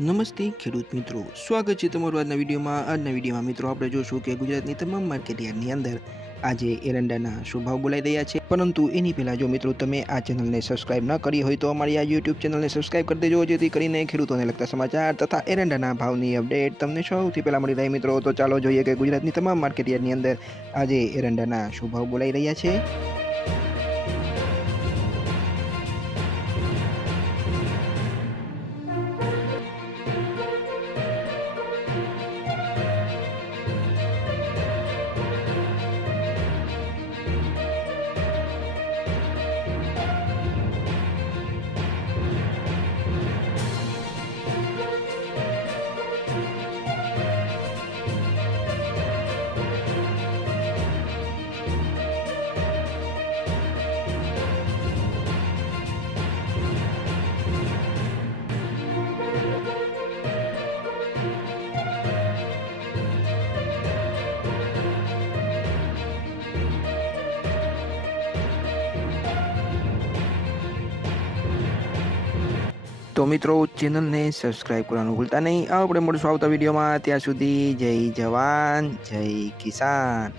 નમસ્તે ખેડૂત મિત્રો, સ્વાગત છે તમારું આજના વિડીયોમાં મિત્રો આપણે જોશું કે ગુજરાતની તમામ માર્કેટ યાર્ડની અંદર આજે એરંડાના શું ભાવ બોલાઈ રહ્યા છે. પરંતુ એની પહેલાં જો મિત્રો તમે આ ચેનલને સબસ્ક્રાઇબ ન કરી હોય તો અમારી આ યુટ્યુબ ચેનલને સબસ્ક્રાઇબ કરી દેજો, જેથી કરીને ખેડૂતોને લગતા સમાચાર તથા એરંડાના ભાવની અપડેટ તમને સૌથી પહેલાં મળી રહે. મિત્રો તો ચાલો જોઈએ કે ગુજરાતની તમામ માર્કેટ યાર્ડની અંદર આજે એરંડાના શું ભાવ બોલાઈ રહ્યા છે. તો મિત્રો ચેનલને સબસ્ક્રાઇબ કરવાનું ભૂલતા નહીં. આપણે મળશું આવતા વિડીયોમાં. ત્યાં સુધી જય જવાન જય કિસાન.